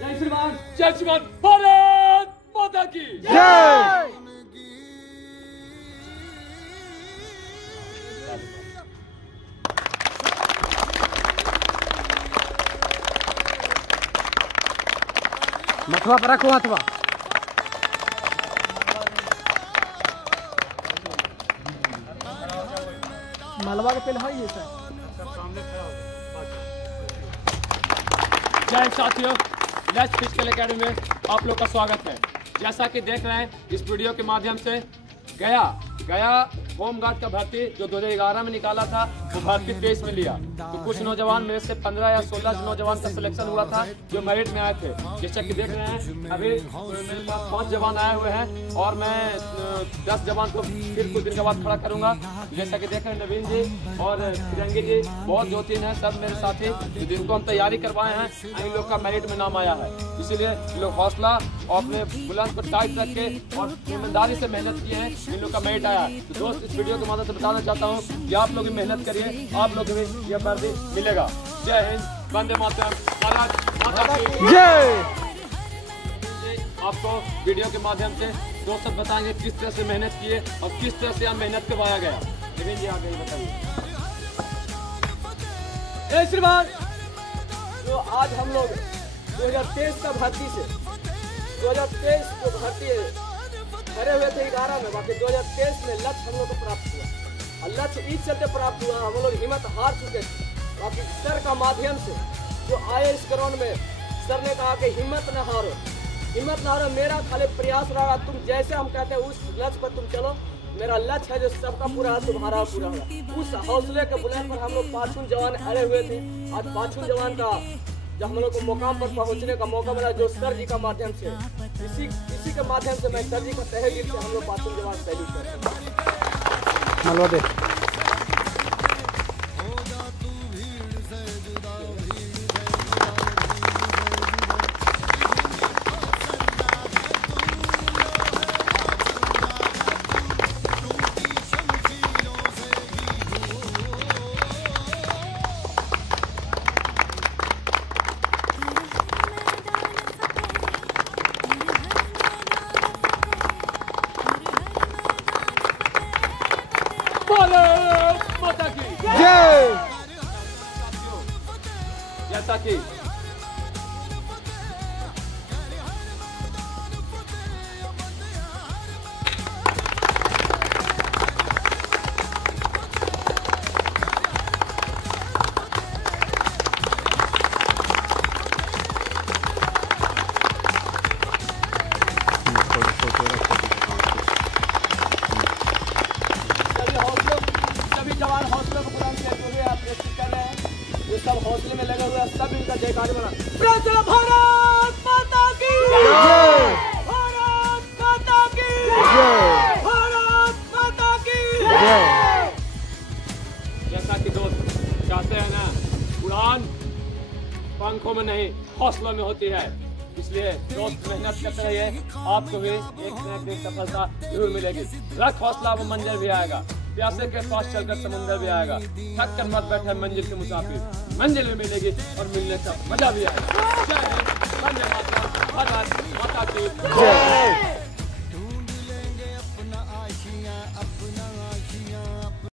जय श्रीमान, जय श्रीमान, भारत माता की जय। मथुआ पर रखो मथुआ। मलबा के पेल है ये सर। जय साथियों, लेट्स फिजिकल एकेडमी में आप लोग का स्वागत है। जैसा कि देख रहे हैं इस वीडियो के माध्यम से गया होमगार्ड का भर्ती जो 2011 में निकाला था वो भर्ती 23 में लिया। तो कुछ नौजवान मेरे से 15 या 16 नौजवान का सिलेक्शन हुआ था जो मेरिट में आए थे। जैसा कि देख रहे हैं अभी मेरे पास 5 जवान आए हुए हैं और मैं 10 जवान को फिर कुछ दिन के बाद खड़ा करूंगा। जैसा कि देख रहे हैं नवीन जी और तिरंगी जी बहुत जोतीन है, सब मेरे साथी जिनको हम तैयारी करवाए हैं, इन लोग का मेरिट में नाम आया है। इसीलिए लोग हौसला और अपने बुलंद को टाइट रख के और ईमानदारी से मेहनत किए हैं, इन लोग का मेरिट आया। तो दोस्त इस वीडियो के माध्यम से बताना चाहता हूँ कि आप लोग भी मेहनत करिए, आप लोग भी यह वर्दी मिलेगा। जय हिंद, वंदे मातरम, भारत माता की जय। आपको वीडियो के माध्यम से दोस्त बताएंगे किस तरह से मेहनत किए और किस तरह से यहाँ मेहनत करवाया गया। नवीन जी आगे बताइए। जय श्रीमान, तो आज हम लोग 2023 का भर्ती से 2023 को भर्ती करे हुए थे 11 में, बाकी 2023 में लक्ष्य हम लोग को प्राप्त हुआ और लक्ष्य इस चलते प्राप्त हुआ हम लोग हिम्मत हार चुके थे। बाकी सर का माध्यम से जो आए इस ग्राउंड में, सर ने कहा कि हिम्मत न हारो, हिम्मत न हारो, मेरा खाली प्रयास रहा, तुम जैसे हम कहते हैं उस लक्ष्य पर तुम चलो। मेरा लक्ष्य है जो सबका पूरा है तुम्हारा पूरा होगा। उस हौसले के बुलंद पर हम लोग 5 जवान अड़े हुए थे। आज 5 जवान का जब हम लोग को मुकाम पर पहुंचने का मौका मिला जो सर जी का माध्यम से, इसी के माध्यम से मैं सर जी का तहे दिल से हम लोग 5 जवान सैल्यूट करते हैं। भारत माता की जय। जैसा कि जवान हौसले को बुलंद किया, जो भी आप प्रेक्टिस कर रहे हैं ये सब हौसले में लगे हुए हैं, सब इनका जयकारी बना। भारत माता की जय। भारत माता की जय। भारत माता की जय। जैसा कि दोस्त चाहते हैं ना, उड़ान पंखों में नहीं हौसलों में होती है। इसलिए दोस्त मेहनत करते रहिए, आपको भी एक न एक सफलता जरूर मिलेगी। रख हौसला, वो मंजिल भी आएगा। प्यासे के पास चलकर समुंदर भी आएगा। थक कर मत बैठे मंजिल के मुसाफिर, मंजिल भी मिलेगी और मिलने का मजा भी आएगा। जय हिंद, वंदे मातरम, भारत माता की जय।